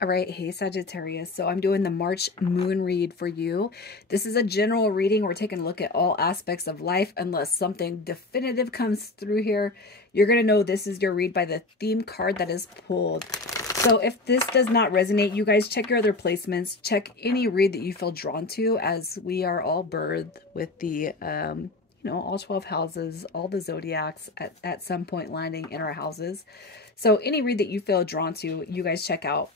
All right, hey Sagittarius. So I'm doing the March moon read for you. This is a general reading. We're taking a look at all aspects of life unless something definitive comes through here. You're going to know this is your read by the theme card that is pulled. So if this does not resonate, you guys check your other placements. Check any read that you feel drawn to, as we are all birthed with the, all 12 houses, all the zodiacs at some point landing in our houses. So any read that you feel drawn to, you guys check out.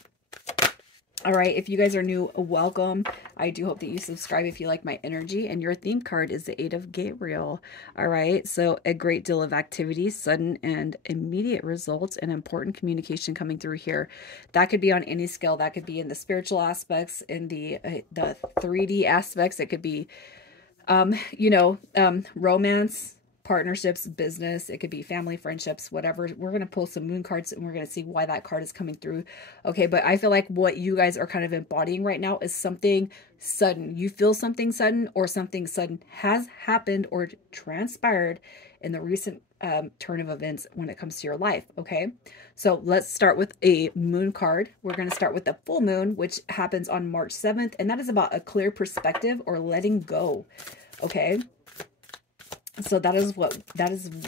All right, if you guys are new, welcome. I do hope that you subscribe if you like my energy. And your theme card is the Eight of Gabriel. All right, so a great deal of activity, sudden and immediate results, and important communication coming through here. That could be on any scale. That could be in the spiritual aspects, in the 3D aspects. It could be, romance, partnerships, business. It could be family, friendships, whatever. We're going to pull some moon cards and we're going to see why that card is coming through. Okay, but I feel like what you guys are kind of embodying right now is something sudden. You feel something sudden, or something sudden has happened or transpired in the recent turn of events when it comes to your life. Okay, so let's start with a moon card. We're going to start with the full moon, which happens on March 7th, and that is about a clear perspective or letting go. Okay, so that is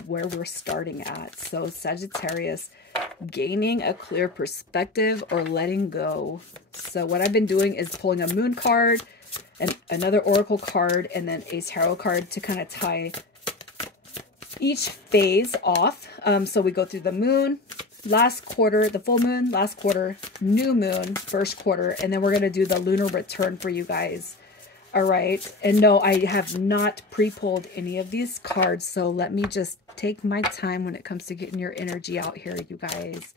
where we're starting at. So Sagittarius, gaining a clear perspective or letting go. So what I've been doing is pulling a moon card and another oracle card and then a tarot card to kind of tie each phase off. So we go through the moon, last quarter, the full moon, last quarter, new moon, first quarter, and then we're going to do the lunar return for you guys. All right. And no, I have not pre-pulled any of these cards. So let me just take my time when it comes to getting your energy out here, you guys.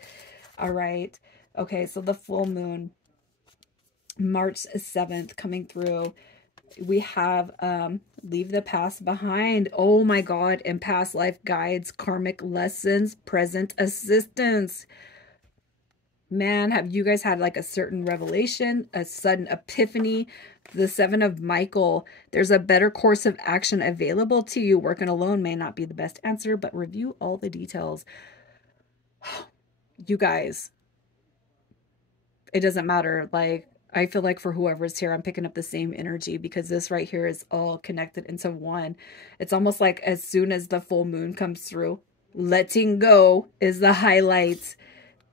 All right. Okay. So the full moon, March 7th coming through. We have leave the past behind. Oh my God. And past life guides, karmic lessons, present assistance. Man, have you guys had like a certain revelation, a sudden epiphany? The Seven of Michael, there's a better course of action available to you. Working alone may not be the best answer, but review all the details. You guys, it doesn't matter. Like, I feel like for whoever's here, I'm picking up the same energy because this right here is all connected into one. It's almost like as soon as the full moon comes through, letting go is the highlight.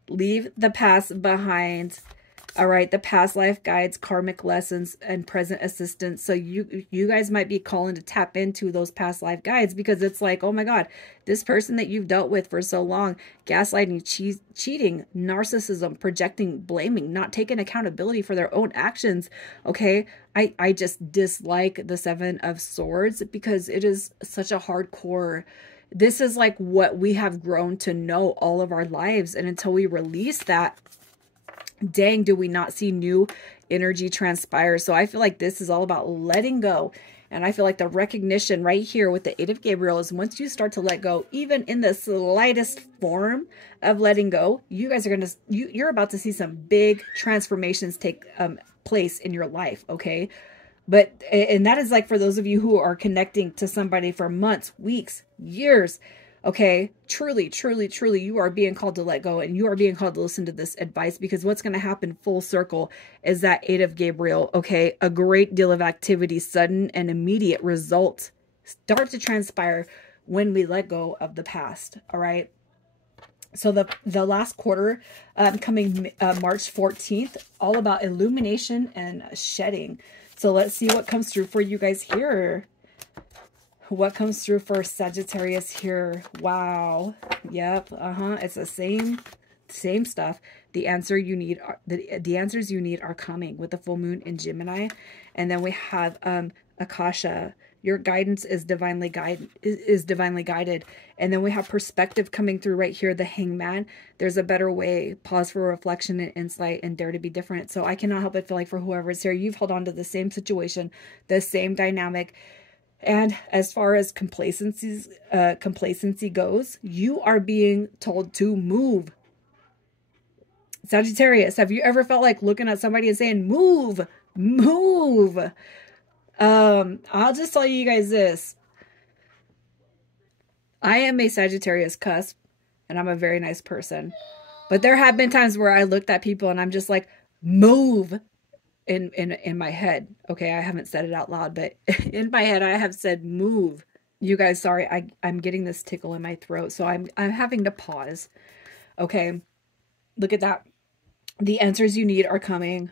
Leave the past behind. All right, the past life guides, karmic lessons, and present assistance. So you guys might be calling to tap into those past life guides, because it's like, oh my God, this person that you've dealt with for so long, gaslighting, cheating, narcissism, projecting, blaming, not taking accountability for their own actions. Okay, I just dislike the Seven of Swords because it is such a hardcore. This is like what we have grown to know all of our lives. And until we release that, dang, do we not see new energy transpire. So I feel like this is all about letting go. And I feel like the recognition right here with the Eight of Gabriel is once you start to let go, even in the slightest form of letting go, you guys are going to, you're about to see some big transformations take place in your life. Okay. But, and that is like for those of you who are connecting to somebody for months, weeks, years. Okay, truly, truly, truly, you are being called to let go, and you are being called to listen to this advice, because what's going to happen full circle is that Eight of Gabriel. Okay, a great deal of activity, sudden and immediate results start to transpire when we let go of the past. All right. So the last quarter coming March 14th, all about illumination and shedding. So let's see what comes through for you guys here. What comes through for Sagittarius here? Wow. Yep. It's the same stuff. The answer you need are, the answers you need are coming with the full moon in Gemini. And then we have Akasha. Your guidance is divinely guided. And then we have perspective coming through right here, the Hangman. There's a better way. Pause for reflection and insight, and dare to be different. So I cannot help but feel like for whoever's here, you've held on to the same situation, the same dynamic. And as far as complacency goes, you are being told to move. Sagittarius, have you ever felt like looking at somebody and saying, move, move? I'll just tell you guys this. I am a Sagittarius cusp, and I'm a very nice person. But there have been times where I looked at people and I'm just like, move in my head. Okay, I haven't said it out loud, but in my head I have said move. You guys, sorry, I'm getting this tickle in my throat, so I'm having to pause. Okay, look at that. The answers you need are coming.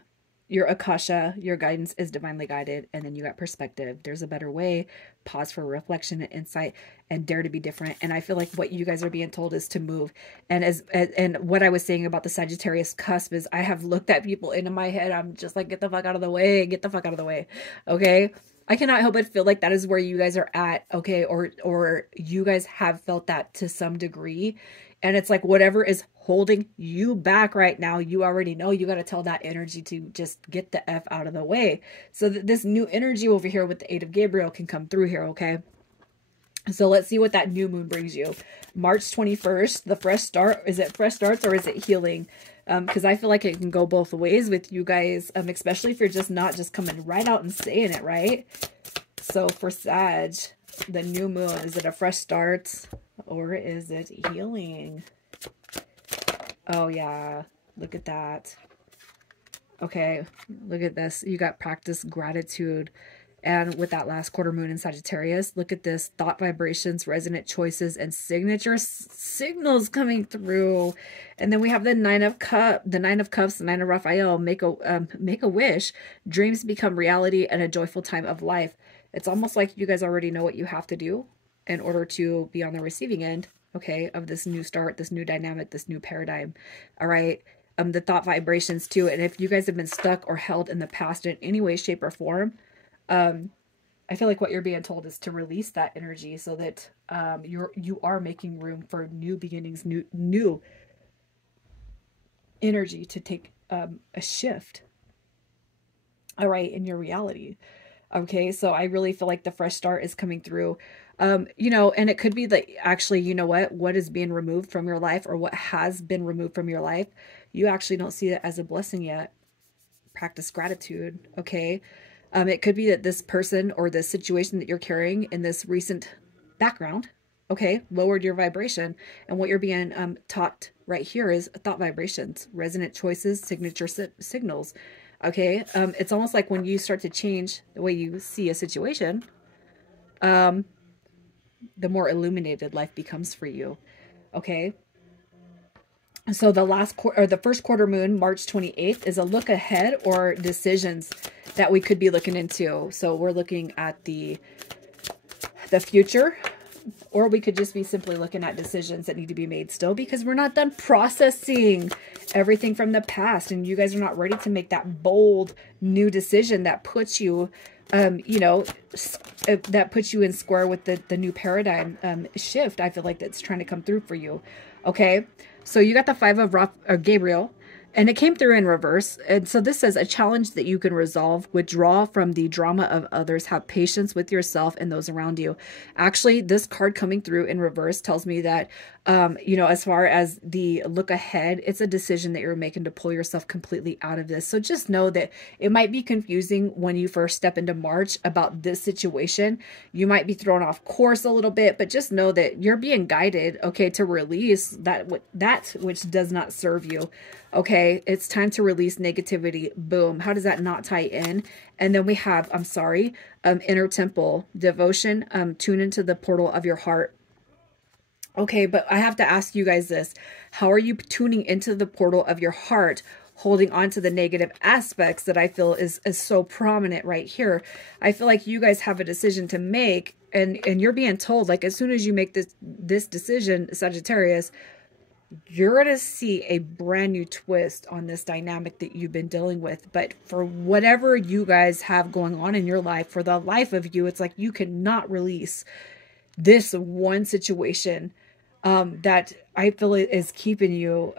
Your akasha, your guidance is divinely guided, and then you got perspective. There's a better way. Pause for reflection and insight, and dare to be different. And I feel like what you guys are being told is to move. And and what I was saying about the Sagittarius cusp is, I have looked at people into my head. I'm just like, get the fuck out of the way. Get the fuck out of the way. Okay. I cannot help but feel like that is where you guys are at. Okay. Or you guys have felt that to some degree. And it's like, whatever is holding you back right now, you already know you got to tell that energy to just get the F out of the way, so that this new energy over here with the 8 of Gabriel can come through here. Okay. So let's see what that new moon brings you. March 21st, the fresh start. Is it fresh starts or is it healing? Because I feel like it can go both ways with you guys, especially if you're just not just coming right out and saying it, right? So for Sag, the new moon, is it a fresh start or is it healing? Oh yeah, look at that. Okay, look at this. You got practice gratitude. And with that last quarter moon in Sagittarius, look at this. Thought vibrations, resonant choices, and signature signals coming through. And then we have the Nine of Cups, the Nine of Raphael. Make a wish. Dreams become reality, and a joyful time of life. It's almost like you guys already know what you have to do in order to be on the receiving end, okay, of this new start, this new dynamic, this new paradigm. All right. The thought vibrations too. And if you guys have been stuck or held in the past in any way, shape, or form, I feel like what you're being told is to release that energy, so that you are making room for new beginnings, new energy to take a shift. All right, in your reality. Okay, so I really feel like the fresh start is coming through. You know, and it could be that actually, you know what is being removed from your life, or what has been removed from your life, you actually don't see it as a blessing yet. Practice gratitude. Okay. It could be that this person or this situation that you're carrying in this recent background, okay, lowered your vibration. And what you're being taught right here is thought vibrations, resonant choices, signature signals. Okay. It's almost like when you start to change the way you see a situation, the more illuminated life becomes for you. Okay. So the last quarter, or the first quarter moon, March 28th, is a look ahead or decisions that we could be looking into. So we're looking at the future, or we could just be simply looking at decisions that need to be made still, because we're not done processing everything from the past, and you guys are not ready to make that bold new decision that puts you, you know, that puts you in square with the new paradigm shift. I feel like that's trying to come through for you. Okay. So you got the 5 of Gabriel, and it came through in reverse. And so this says a challenge that you can resolve, withdraw from the drama of others, have patience with yourself and those around you. Actually, this card coming through in reverse tells me that, you know, as far as the look ahead, it's a decision that you're making to pull yourself completely out of this. So just know that it might be confusing when you first step into March about this situation. You might be thrown off course a little bit, but just know that you're being guided, okay, to release that which does not serve you. Okay, it's time to release negativity. Boom. How does that not tie in? And then we have, I'm sorry, inner temple, devotion, tune into the portal of your heart. Okay, but I have to ask you guys this. How are you tuning into the portal of your heart, holding on to the negative aspects that I feel is so prominent right here? I feel like you guys have a decision to make, and you're being told, like, as soon as you make this decision, Sagittarius, you're going to see a brand new twist on this dynamic that you've been dealing with. But for whatever you guys have going on in your life, for the life of you, it's like you cannot release this one situation that I feel is keeping you,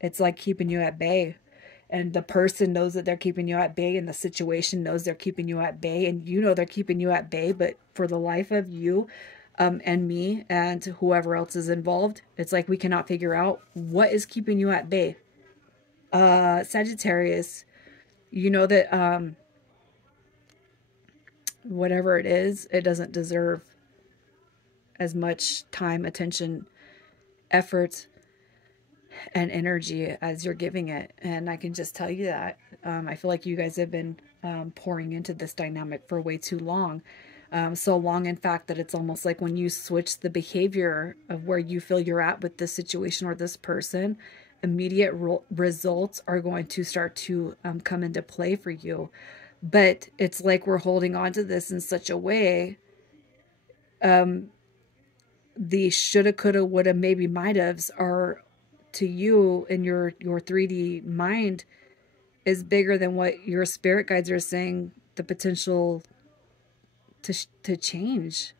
it's like keeping you at bay. And the person knows that they're keeping you at bay, and the situation knows they're keeping you at bay, and you know they're keeping you at bay. But for the life of you, and me and whoever else is involved, it's like we cannot figure out what is keeping you at bay. Sagittarius, you know that whatever it is, it doesn't deserve as much time, attention, effort, and energy as you're giving it. And I can just tell you that I feel like you guys have been pouring into this dynamic for way too long. So long, in fact, that it's almost like when you switch the behavior of where you feel you're at with this situation or this person, immediate results are going to start to come into play for you. But it's like we're holding on to this in such a way. The shoulda, coulda, woulda, maybe, might haves are, to you in your 3D mind, is bigger than what your spirit guides are saying the potential to change.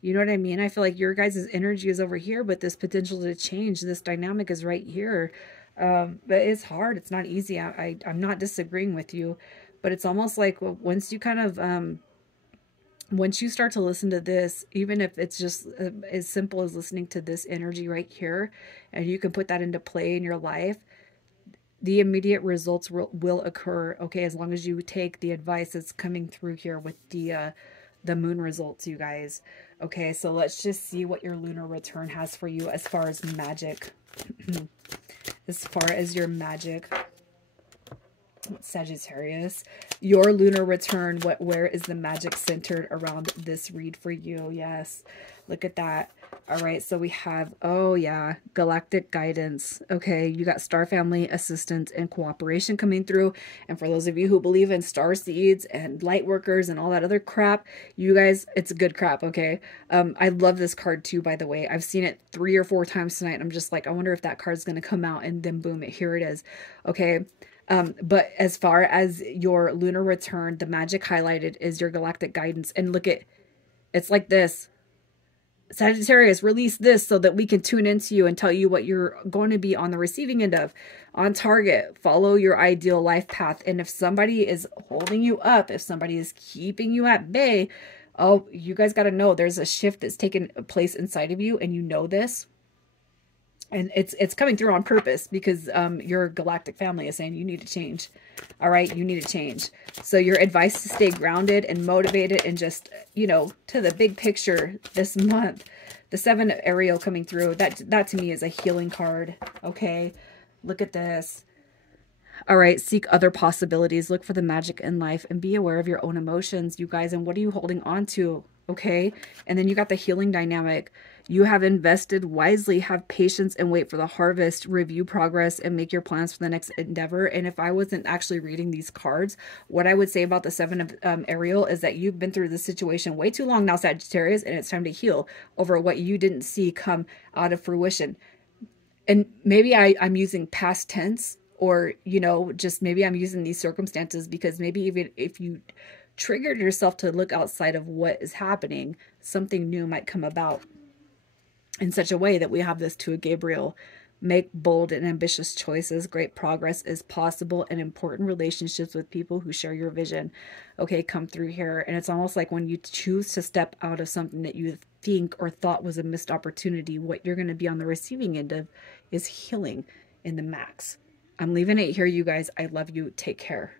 You know what I mean? I feel like your guys' energy is over here, but this potential to change, this dynamic is right here. But it's hard. It's not easy. I'm not disagreeing with you, but it's almost like once you kind of once you start to listen to this, even if it's just as simple as listening to this energy right here, and you can put that into play in your life, the immediate results will occur. Okay, as long as you take the advice that's coming through here with the moon results, you guys. Okay, so let's just see what your lunar return has for you as far as magic. As far as your magic, Sagittarius, your lunar return, where is the magic centered around this read for you? Yes, look at that. All right, so we have, oh yeah, galactic guidance. Okay, you got star family assistance and cooperation coming through. And for those of you who believe in star seeds and light workers and all that other crap, you guys, it's good crap. Okay, I love this card too, by the way. I've seen it 3 or 4 times tonight. I'm just like, I wonder if that card's going to come out, and then boom, here it is. Okay. But as far as your lunar return, the magic highlighted is your galactic guidance. And look at, it's like this. Sagittarius, release this so that we can tune into you and tell you what you're going to be on the receiving end of. On target, follow your ideal life path. And if somebody is holding you up, if somebody is keeping you at bay, oh, you guys got to know there's a shift that's taken place inside of you, and you know this. And it's coming through on purpose because your galactic family is saying you need to change. All right, you need to change. So your advice to stay grounded and motivated and just, you know, to the big picture this month. The 7 Ariel coming through, that to me is a healing card. Okay, look at this. All right, seek other possibilities. Look for the magic in life and be aware of your own emotions, you guys. And what are you holding on to? Okay, and then you got the healing dynamic. You have invested wisely, have patience, and wait for the harvest. Review progress and make your plans for the next endeavor. And if I wasn't actually reading these cards, what I would say about the 7 of Ariel is that you've been through this situation way too long now, Sagittarius, and it's time to heal over what you didn't see come out of fruition. And maybe I'm using past tense, or, you know, just maybe I'm using these circumstances because maybe even if you triggered yourself to look outside of what is happening, something new might come about in such a way that we have this 2 of Gabriel. Make bold and ambitious choices. Great progress is possible, and important relationships with people who share your vision. Okay, come through here. And it's almost like when you choose to step out of something that you think or thought was a missed opportunity, what you're going to be on the receiving end of is healing in the max. I'm leaving it here, you guys. I love you. Take care.